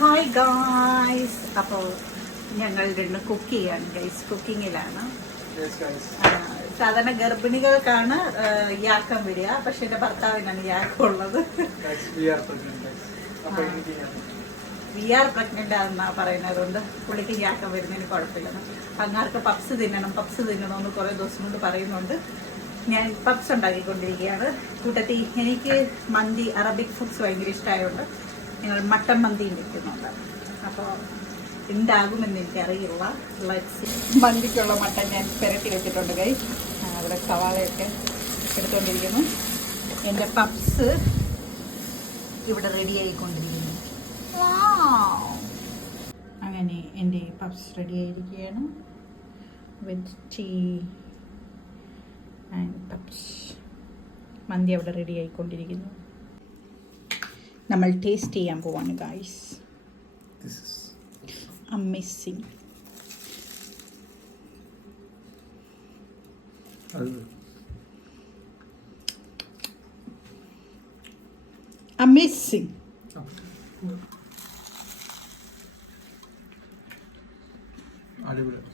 Hi guys, അപ്പോൾ ഞങ്ങൾ രണ്ട് കുക്ക് ചെയ്യാണ് ഗൈസ്. കുക്കിങ്ങിലാണ്. സാധാരണ ഗർഭിണികൾക്കാണ് യാക്കം വരിക, പക്ഷെ എൻ്റെ ഭർത്താവിനാണ് യാക്കം ഉള്ളത്. വി ആർ പ്രഗ്നന്റ് ആണെന്നാ പറയുന്നത്. അതുകൊണ്ട് പുള്ളിക്ക് യാക്കം വരുന്നതിന് കുഴപ്പമില്ലെന്ന്. അങ്ങാർക്ക് പപ്സ് തിന്നണമെന്ന് കുറേ ദിവസം കൊണ്ട് പറയുന്നുണ്ട്. ഞാൻ പപ്സ് ഉണ്ടാക്കിക്കൊണ്ടിരിക്കുകയാണ്. കൂട്ടത്തിൽ എനിക്ക് മന്തി, അറബിക് ഫുഡ്സ് ഭയങ്കര ഇഷ്ടമായതുകൊണ്ട് ഞങ്ങൾ മട്ടൻ മന്തിയും വെക്കുന്നുണ്ട്. അപ്പോൾ ഉണ്ടാകുമെന്ന് എനിക്കറിയില്ല. മന്തിക്കുള്ള മട്ടൻ ഞാൻ പുരട്ടി വെച്ചിട്ടുണ്ട് ഗൈസ്. അവിടെ സവാളയൊക്കെ എടുത്തുകൊണ്ടിരിക്കുന്നു. എൻ്റെ പപ്സ് ഇവിടെ റെഡി ആയിക്കൊണ്ടിരിക്കുന്നു. അങ്ങനെ എൻ്റെ പപ്സ് റെഡി ആയിരിക്കുകയാണ് വിത്ത് ടീ ആൻഡ് പപ്സ്. മന്തി അവിടെ റെഡി ആയിക്കൊണ്ടിരിക്കുന്നു. നമ്മൾ ടേസ്റ്റ് ചെയ്യാൻ പോവാണ് ഗായ്സ്. അമേസിങ്. അമേസിങ്. അടിപൊളി.